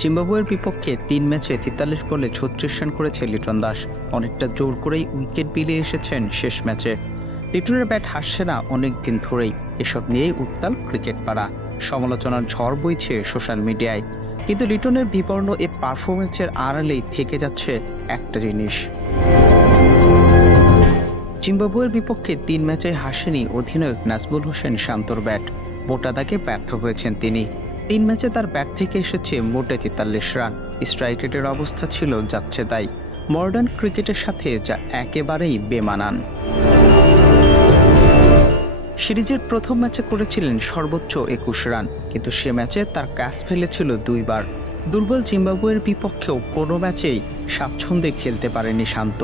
জিম্বাবুয়ের বিপক্ষে ৩ ম্যাচে ৪৩ বলে ৩৬ রান করেছে লিটন দাস। অনেকটা জোর করেই উইকেট বিলিয়ে এসেছেন শেষ ম্যাচে। লিটনের ব্যাট হাসছে না অনেক দিন ধরেই। এসব নিয়েই উত্তাল ক্রিকেট পাড়া, সমালোচনার ঝড় বইছে সোশ্যাল মিডিয়ায়। কিন্তু লিটনের বিবর্ণ এ পারফরমেন্সের আড়ালেই থেকে যাচ্ছে একটা জিনিস। জিম্বাবুয়ের বিপক্ষে ৩ ম্যাচে হাসেনি অধিনায়ক নাজমুল হোসেন শান্তর ব্যাট। মোটা দাগে ব্যর্থ হয়েছেন তিনি। ৩ ম্যাচে তার ব্যাট থেকে এসেছে মোটে ৪৩ রান। স্ট্রাইক রেটের অবস্থা ছিল যাচ্ছে তাই, মডার্ন ক্রিকেটের সাথে যা একেবারেই বেমানান। সিরিজের প্রথম ম্যাচে করেছিলেন সর্বোচ্চ ২১ রান, কিন্তু সে ম্যাচে তার ক্যাচ ফেলেছিল ২ বার। দুর্বল জিম্বাবুয়ের বিপক্ষেও কোনো ম্যাচেই স্বাচ্ছন্দ্যে খেলতে পারেনি শান্ত।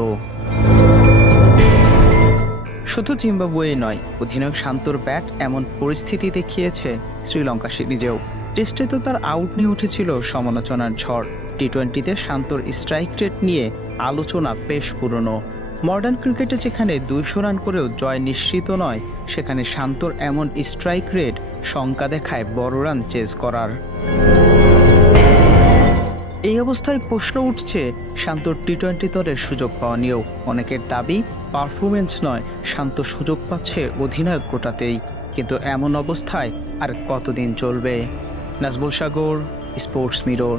শুধু জিম্বাবুয়ে নয়, অধিনায়ক শান্তর ব্যাট এমন পরিস্থিতি দেখিয়েছে শ্রীলঙ্কা সিরিজেও। টেস্টে তো তার আউট নিয়ে উঠেছিল সমালোচনার ঝড়। টি-20তে শান্তর স্ট্রাইক রেট নিয়ে আলোচনা বেশ পুরনো। মডার্ন ক্রিকেটে যেখানে ২০০ রান করেও জয় নিশ্চিত নয়, সেখানে শান্তর এমন স্ট্রাইক রেট শঙ্কা দেখায় বড় রান চেজ করার। এই অবস্থায় প্রশ্ন উঠছে শান্তর টি-20 দলের সুযোগ পাওয়া নিয়েও। অনেকের দাবি পারফরমেন্স নয়, শান্ত সুযোগ পাচ্ছে অধিনায়ক কোটাতেই। কিন্তু এমন অবস্থায় আর কতদিন চলবে? নাজমুল সাগর, স্পোর্টস মিরর।